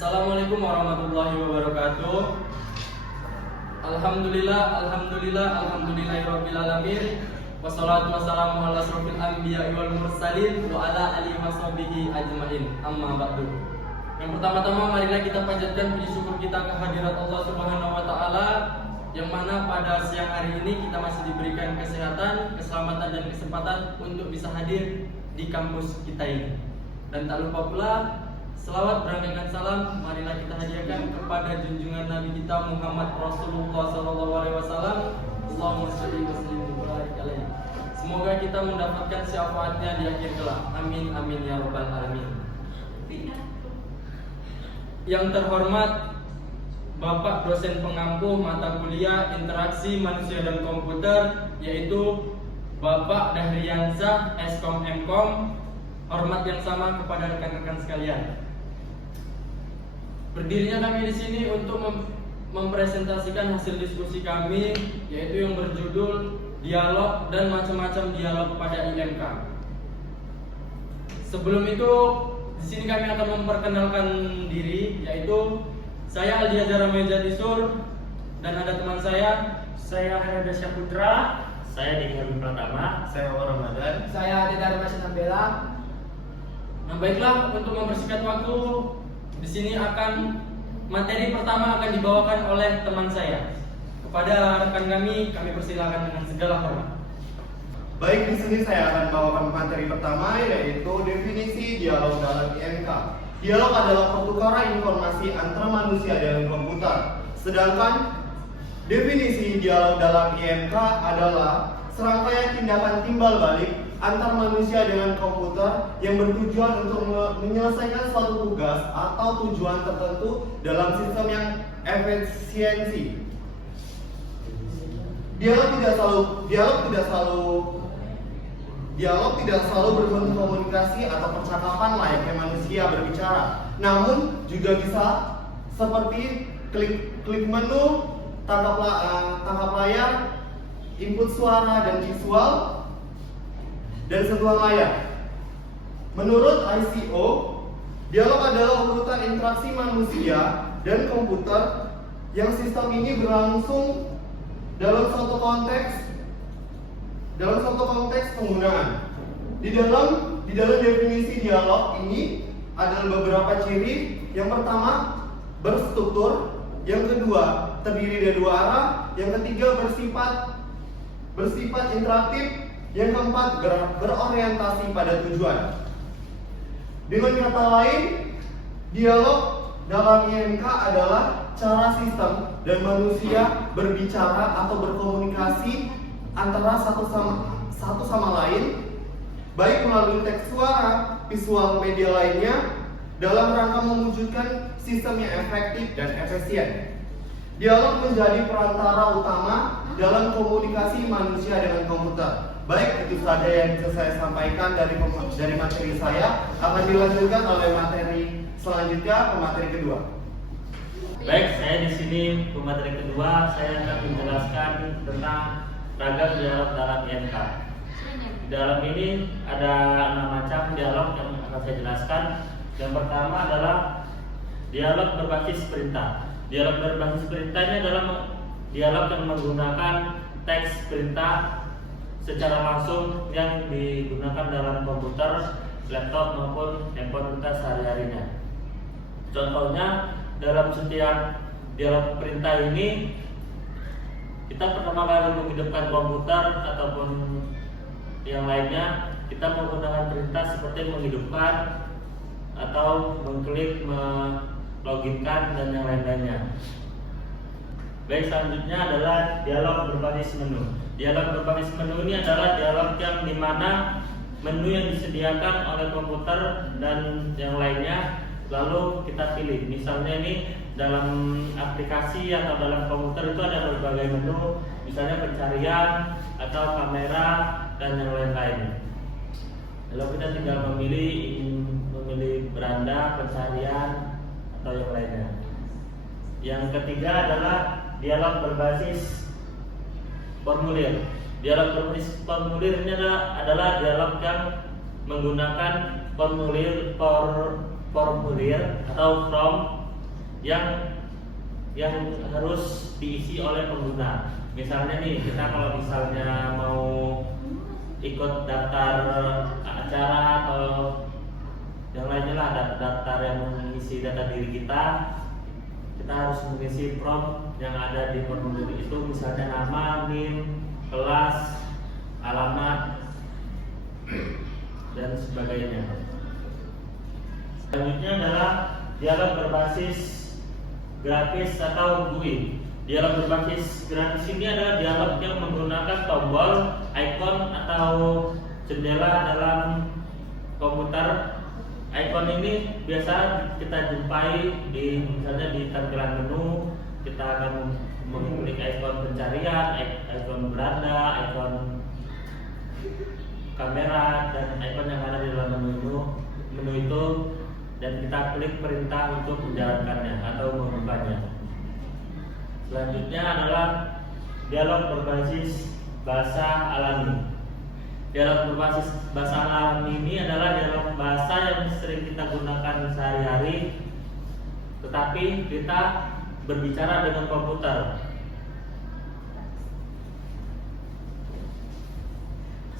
Assalamualaikum warahmatullahi wabarakatuh. Alhamdulillahirabbil alamin. Wassalatu wassalamu ala asrofil anbiya'i wal mursalin wa ala alihi washabihi ajmain. Amma ba'du. Yang pertama-tama marilah kita panjatkan puji syukur kita kehadirat Allah Subhanahu wa taala yang mana pada siang hari ini kita masih diberikan kesehatan, keselamatan dan kesempatan untuk bisa hadir di kampus kita ini. Dan tak lupa pula selawat berangkatkan salam marilah kita hadiahkan kepada junjungan Nabi kita Muhammad Rasulullah SAW. Allahumma sholli wa sallim wa barik alaihi. Semoga kita mendapatkan syafaatnya di akhir kelak. Amin amin ya rabbal alamin. Yang terhormat Bapak dosen pengampu mata kuliah Interaksi Manusia dan Komputer, yaitu Bapak Dahriansyah Eskom Mkom. Hormat yang sama kepada rekan-rekan sekalian. Berdirinya kami di sini untuk mempresentasikan hasil diskusi kami, yaitu yang berjudul Dialog dan Macam-macam Dialog pada IMK. Sebelum itu, di sini kami akan memperkenalkan diri, yaitu saya Aldiazara Mejatisur dan ada teman saya Hayada Syaputra, saya Diki Pratama, Saya Ramadan. Saya Adi Dharma Sinambela. Nah, baiklah, untuk mempersingkat waktu, di sini materi pertama akan dibawakan oleh teman saya. Kepada rekan kami persilakan dengan segala hormat. Baik, di sini saya akan bawakan materi pertama, yaitu definisi dialog dalam IMK. Dialog adalah pertukaran informasi antara manusia dan komputer. Sedangkan definisi dialog dalam IMK adalah serangkaian tindakan timbal balik antar manusia dengan komputer yang bertujuan untuk menyelesaikan suatu tugas atau tujuan tertentu dalam sistem yang efisiensi. Dialog tidak selalu berbentuk komunikasi atau percakapan layaknya manusia berbicara, namun juga bisa seperti klik menu, tangkap layar, input suara dan visual, dan sentuhan layar. Menurut ICO, dialog adalah urutan interaksi manusia dan komputer yang sistem ini berlangsung dalam suatu konteks penggunaan. Di dalam definisi dialog ini ada beberapa ciri. Yang pertama, berstruktur. Yang kedua, terdiri dari dua arah. Yang ketiga, bersifat interaktif. Yang keempat, berorientasi pada tujuan. Dengan kata lain, dialog dalam IMK adalah cara sistem dan manusia berbicara atau berkomunikasi antara satu sama lain, baik melalui teks suara, visual media lainnya, dalam rangka mewujudkan sistem yang efektif dan efisien. Dialog menjadi perantara utama dalam komunikasi manusia dengan komputer. Baik, itu saja yang bisa saya sampaikan dari materi saya. Akan dilanjutkan oleh materi selanjutnya ke materi kedua. Baik, saya di sini pemateri kedua, saya akan menjelaskan tentang ragam dialog dalam IMK. Di dalam ini ada 6 macam dialog yang akan saya jelaskan. Yang pertama adalah dialog berbasis perintah. Dialog berbasis perintah ini adalah dialog yang menggunakan teks perintah secara langsung yang digunakan dalam komputer, laptop maupun handphone kita sehari-harinya. Contohnya, dalam setiap dialog perintah ini kita pertama kali menghidupkan komputer ataupun yang lainnya, kita menggunakan perintah seperti menghidupkan atau mengklik, meloginkan dan yang lain-lainnya. Baik, selanjutnya adalah dialog berbasis menu. Dialog berbasis menu ini adalah dialog yang dimana menu yang disediakan oleh komputer dan yang lainnya lalu kita pilih. Misalnya ini dalam aplikasi atau dalam komputer itu ada berbagai menu, misalnya pencarian atau kamera dan yang lain-lain. Lalu kita tinggal memilih beranda, pencarian atau yang lainnya. Yang ketiga adalah dialog berbasis formulir. Dialog berbasis formulir ini adalah dialog yang menggunakan formulir atau form yang harus diisi oleh pengguna. Misalnya nih, kita kalau misalnya mau ikut daftar acara atau yang lainnya lah, daftar yang mengisi data diri kita harus mengisi form yang ada di formulir itu, misalnya nama, NIM, kelas, alamat, dan sebagainya. Selanjutnya adalah dialog berbasis grafis atau GUI. Dialog berbasis grafis ini adalah dialog yang menggunakan tombol, icon atau jendela dalam komputer. Icon ini biasa kita jumpai misalnya di tampilan menu. Kita akan mengklik icon pencarian, icon beranda, icon kamera, dan icon yang ada di dalam menu itu, dan kita klik perintah untuk menjalankannya atau membukanya. Selanjutnya adalah dialog berbasis bahasa alami. Dialog berbasis bahasa alami ini adalah dialog bahasa yang sering kita gunakan sehari-hari, tetapi kita berbicara dengan komputer.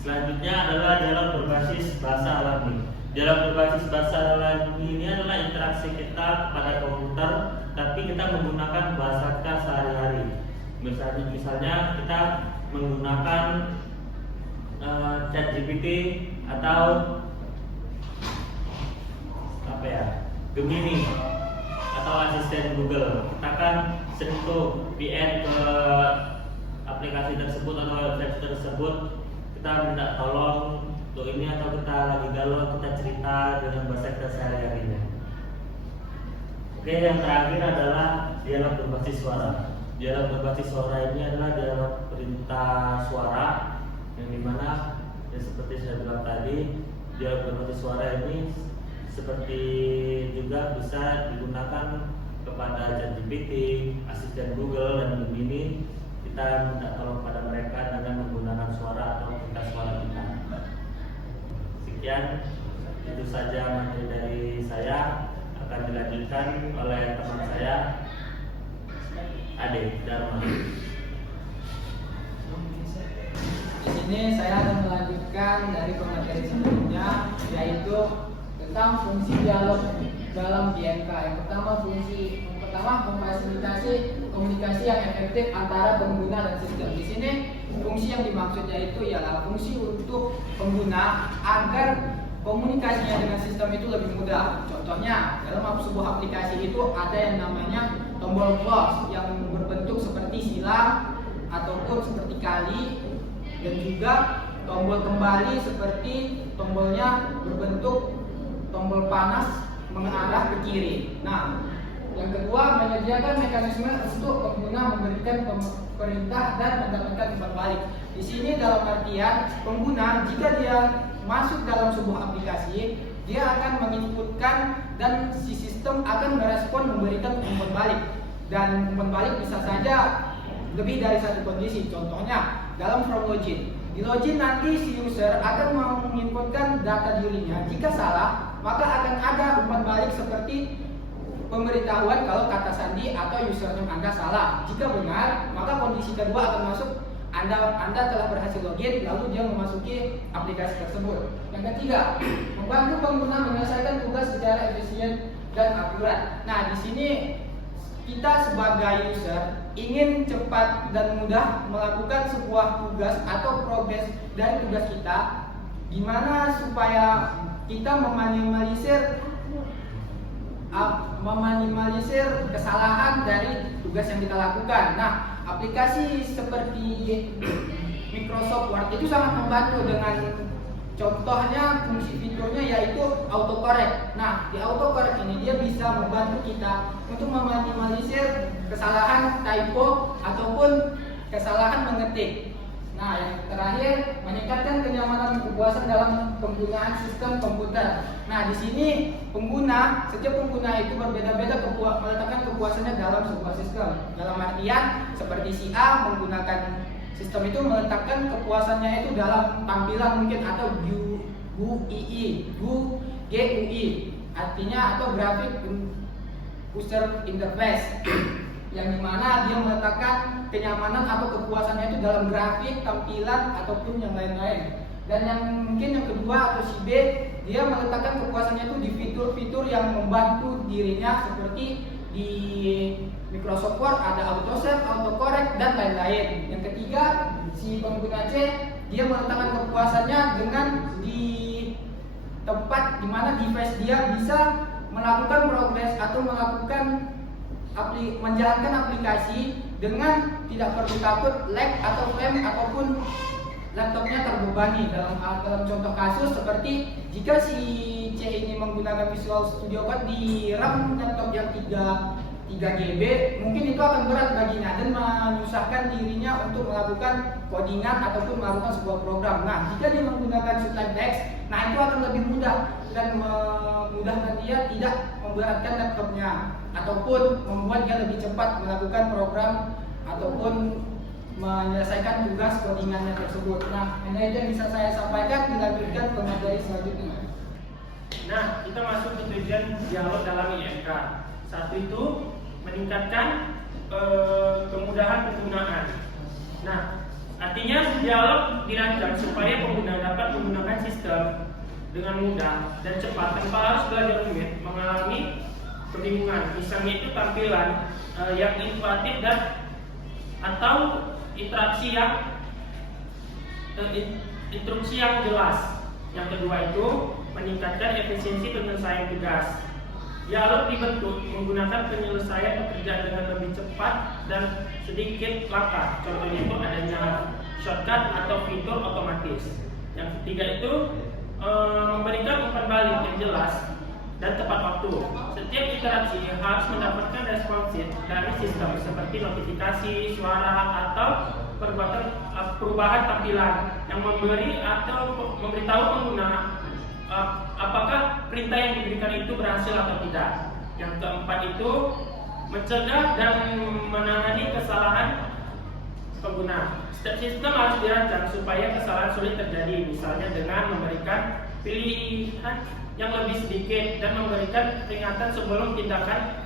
Selanjutnya adalah dialog berbasis bahasa alami. Dialog berbasis bahasa alami ini adalah interaksi kita pada komputer, tapi kita menggunakan bahasa kita sehari-hari. Misalnya kita menggunakan ChatGPT atau Gemini atau asisten Google. Kita akan sentuh VN ke aplikasi tersebut atau website tersebut. Kita minta tolong untuk ini, atau kita lagi galau, kita cerita dengan bahasa kita sehari-harinya. Oke, yang terakhir adalah dialog berbasis suara. Dialog berbasis suara ini adalah dialog perintah suara, yang dimana ya seperti saya bilang tadi, dialog berbasis suara ini seperti juga bisa digunakan kepada ChatGPT, asisten Google, dan Gemini. Kita minta tolong pada mereka dengan menggunakan suara atau perintah suara kita. Sekian, itu saja materi dari saya. Akan dilanjutkan oleh teman saya, Ade Dharma. Di sini saya akan melanjutkan dari pemateri sebelumnya, yaitu tentang fungsi dialog dalam DNK. Yang pertama memfasilitasi komunikasi yang efektif antara pengguna dan sistem. Di sini fungsi yang dimaksud yaitu ialah fungsi untuk pengguna agar komunikasinya dengan sistem itu lebih mudah. Contohnya, dalam sebuah aplikasi itu ada yang namanya tombol close yang berbentuk seperti silang ataupun seperti kali, dan juga tombol kembali seperti tombolnya berbentuk tombol panas mengarah ke kiri. Nah, yang kedua, menyediakan mekanisme untuk pengguna memberikan perintah dan mendapatkan umpan balik. Di sini dalam artian pengguna jika dia masuk dalam sebuah aplikasi, dia akan menginputkan dan si sistem akan merespon memberikan umpan balik. Dan umpan balik bisa saja lebih dari satu kondisi. Contohnya dalam from login. Di login nanti si user akan menginputkan data dirinya. Jika salah, maka akan ada umpan balik seperti pemberitahuan kalau kata sandi atau username Anda salah. Jika benar, maka kondisi kedua akan masuk, Anda telah berhasil login, lalu dia memasuki aplikasi tersebut. Yang ketiga, membantu pengguna menyelesaikan tugas secara efisien dan akurat. Nah, di sini kita sebagai user ingin cepat dan mudah melakukan sebuah tugas atau progres dari tugas kita, gimana supaya kita meminimalisir kesalahan dari tugas yang kita lakukan. Nah, aplikasi seperti Microsoft Word itu sangat membantu dengan contohnya fungsi fiturnya yaitu autocorrect. Nah, di autocorrect ini dia bisa membantu kita untuk meminimalisir kesalahan typo ataupun kesalahan mengetik. Nah, yang terakhir, meningkatkan kenyamanan dan kepuasan dalam penggunaan sistem komputer. Nah, di sini setiap pengguna itu berbeda-beda meletakkan kepuasannya dalam sebuah sistem. Dalam artian, seperti si A menggunakan sistem itu meletakkan kepuasannya itu dalam tampilan mungkin atau GUI, artinya atau grafik user interface yang dimana dia meletakkan kenyamanan atau kepuasannya itu dalam grafik, tampilan ataupun yang lain-lain. Dan yang mungkin yang kedua atau si B, dia meletakkan kepuasannya itu di fitur-fitur yang membantu dirinya seperti di Microsoft Word ada autosave, autocorrect dan lain-lain. Yang ketiga, si pengguna C, dia meletakkan kepuasannya dengan di tempat dimana device dia bisa melakukan progres atau melakukan menjalankan aplikasi dengan tidak perlu takut lag atau frame ataupun laptopnya terbebani. Dalam contoh kasus seperti jika si C ini menggunakan Visual Studio Code di RAM laptop yang 3 GB, mungkin itu akan berat baginya dan menyusahkan dirinya untuk melakukan codingan ataupun melakukan sebuah program. Nah, jika dia menggunakan Sublime Text, nah itu akan lebih mudah dan memudahkan dia tidak memberatkan laptopnya ataupun membuat dia lebih cepat melakukan program ataupun menyelesaikan tugas codingannya tersebut. Nah, hanya itu yang bisa saya sampaikan. Dilanjutkan ke materi selanjutnya. Nah, kita masuk ke tujuan dialog dalam IMK. Satu itu meningkatkan kemudahan penggunaan. Nah, artinya dialog dirancang supaya pengguna dapat menggunakan sistem dengan mudah dan cepat tanpa harus belajar rumit, mengalami kebingungan. Misalnya itu tampilan yang intuitif dan atau interaksi yang instruksi yang jelas. Yang kedua itu meningkatkan efisiensi penyelesaian tugas. Dialog dibentuk menggunakan penyelesaian pekerjaan dengan lebih cepat dan sedikit langkah. Contohnya itu adanya shortcut atau fitur otomatis. Yang ketiga itu memberikan umpan balik yang jelas dan tepat waktu. Setiap interaksi harus mendapatkan responsif dari sistem seperti notifikasi, suara atau perubahan tampilan yang memberi atau memberitahu pengguna apakah perintah yang diberikan itu berhasil atau tidak. Yang keempat itu mencegah dan menangani kesalahan pengguna. Setiap sistem harus dirancang supaya kesalahan sulit terjadi, misalnya dengan memberikan pilihan yang lebih sedikit dan memberikan peringatan sebelum tindakan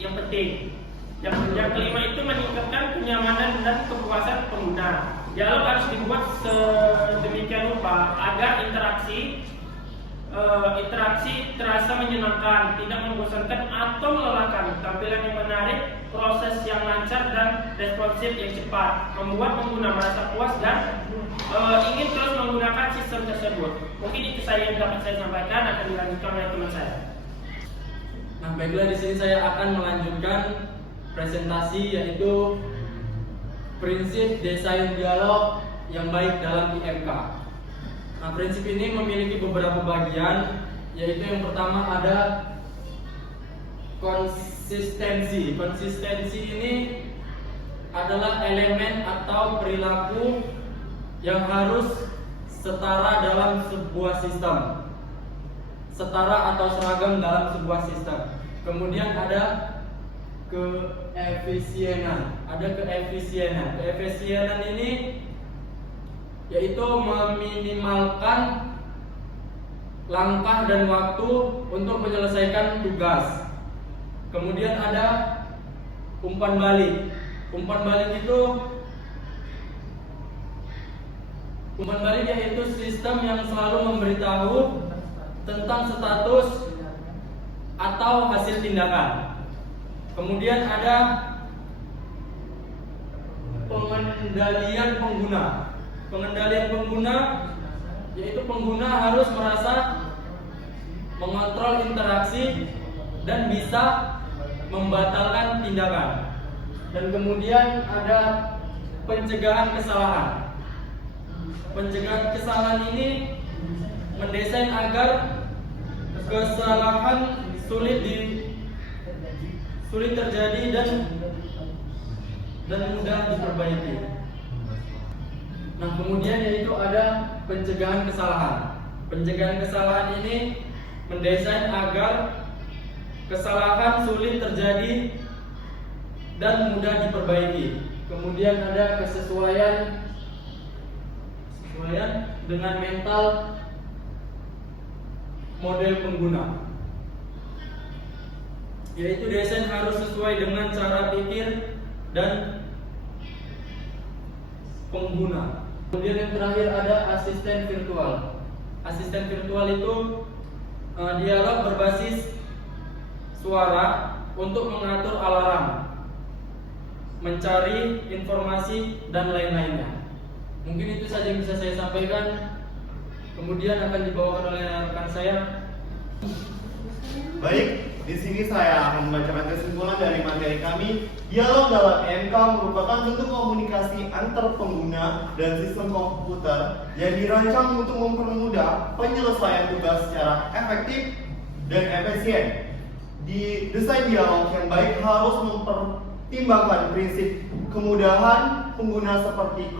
yang penting. Yang kelima itu meningkatkan kenyamanan dan kepuasan pengguna. Dialog harus dibuat sedemikian rupa agar interaksi terasa menyenangkan, tidak membosankan atau melelahkan, tampilan yang menarik, proses yang lancar dan responsif yang cepat, membuat pengguna merasa puas dan ingin terus menggunakan sistem tersebut. Mungkin itu saya yang dapat saya sampaikan, akan dilanjutkan oleh teman saya. Nah, baiklah, di sini saya akan melanjutkan presentasi, yaitu prinsip desain dialog yang baik dalam IMK. Nah, prinsip ini memiliki beberapa bagian, yaitu yang pertama ada konsistensi. Konsistensi ini adalah elemen atau perilaku yang harus setara dalam sebuah sistem, setara atau seragam dalam sebuah sistem. Kemudian ada keefisienan. Keefisienan ini yaitu meminimalkan langkah dan waktu untuk menyelesaikan tugas. Kemudian ada umpan balik. Umpan balik yaitu sistem yang selalu memberitahu tentang status atau hasil tindakan. Kemudian ada pengendalian pengguna. Pengendalian pengguna yaitu pengguna harus merasa mengontrol interaksi dan bisa membatalkan tindakan. Dan kemudian ada pencegahan kesalahan. Pencegahan kesalahan ini mendesain agar kesalahan sulit terjadi dan mudah diperbaiki. Nah, kemudian yaitu ada pencegahan kesalahan. Pencegahan kesalahan ini mendesain agar kesalahan sulit terjadi dan mudah diperbaiki. Kemudian ada kesesuaian dengan mental model pengguna. yaitu desain harus sesuai dengan cara pikir dan pengguna. Kemudian yang terakhir ada asisten virtual. Asisten virtual itu dialog berbasis suara untuk mengatur alarm, mencari informasi dan lain-lainnya. Mungkin itu saja yang bisa saya sampaikan. Kemudian akan dibawakan oleh rekan saya. Baik, di sini saya akan membacakan kesimpulan dari materi kami. Dialog dalam IMK merupakan bentuk komunikasi antar pengguna dan sistem komputer yang dirancang untuk mempermudah penyelesaian tugas secara efektif dan efisien. Di desain dialog yang baik harus mempertimbangkan prinsip kemudahan pengguna seperti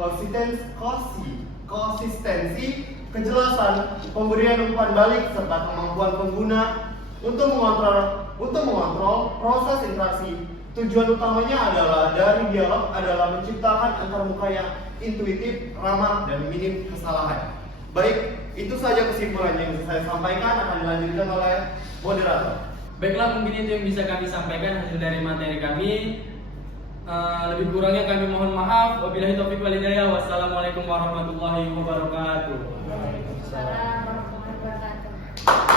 konsistensi, kejelasan, pemberian umpan balik serta kemampuan pengguna untuk mengontrol proses interaksi. Tujuan utamanya dari dialog adalah menciptakan antarmuka yang intuitif, ramah, dan minim kesalahan. Baik, itu saja kesimpulan yang bisa saya sampaikan, akan dilanjutkan oleh moderator. Baiklah, mungkin itu yang bisa kami sampaikan hasil dari materi kami. Lebih kurangnya kami mohon maaf. Wabillahi taufiq wal hidayah. Wassalamualaikum warahmatullahi wabarakatuh. Waalaikumsalam warahmatullahi wabarakatuh.